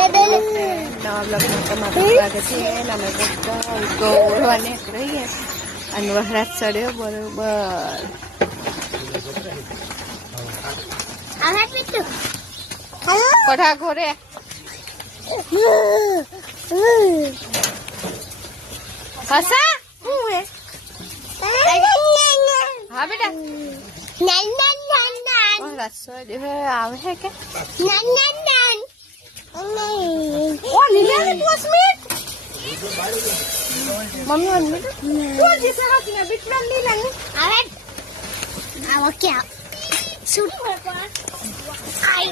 નવા બ્લોગમાં તમારું સ્વાગત છે. અમે ગોળવાને રહીએ અને વરસાદ ચડ્યો બરોબર. કોઠા ઘોરે હસા હું હે હા બેટા વરસાદ ચડ્યો હે આવે હે કે ओ नीले है 2 मिनट मम्मी 1 मिनट तू जैसे हाथ में बिटला नीला नहीं अरे आओ क्या शूट कर आई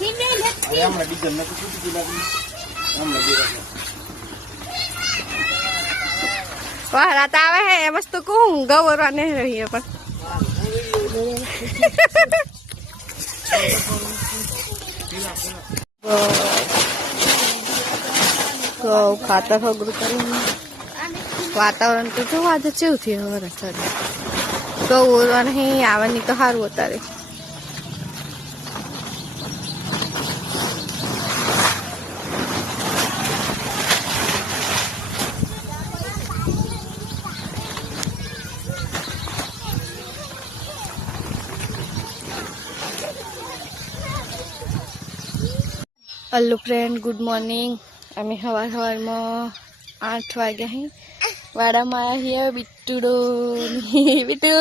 नीले लेती हम लगी जन्नत को शूट की लगी हम लगी रहे वाह रात आवे है बस तो कहूं गवरने रही है पर ખાતર હગરું કરીને વાતાવરણ તો જો આજે કેવું થયું વરસાદ તો નહીં આવવાની તો સારું અત્યારે. हेलो फ्रेंड गुड मॉर्निंग अमे हवार में 8 वागे ही वाड़ा में आया ही बिट्टू बिट्टू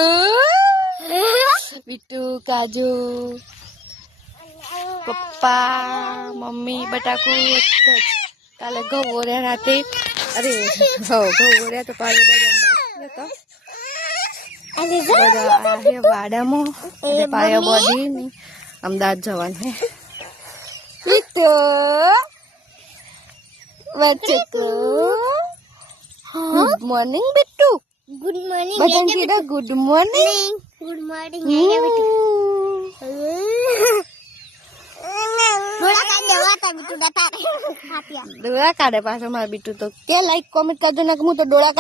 बिट्टू काजू पप्पा मम्मी बटाकू काले घोड़िया राते अरे घोड़िया तो पानी वाड़ा में पाया बॉडी नहीं अमदावाद जवान है बिट्टू बच्चे को good morning Bittu good morning button सीधा गुड मॉर्निंग गुड मॉर्निंग डोळा काढे पास मार बिट्टू तो क्या लाइक कमेंट करजो ना मु तो डोळा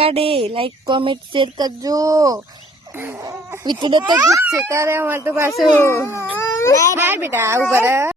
काढे लाइक कमेंट शेयर करजो बिट्टू तो गुस्से करे हमारे तो पास हाय बेटा ऊपर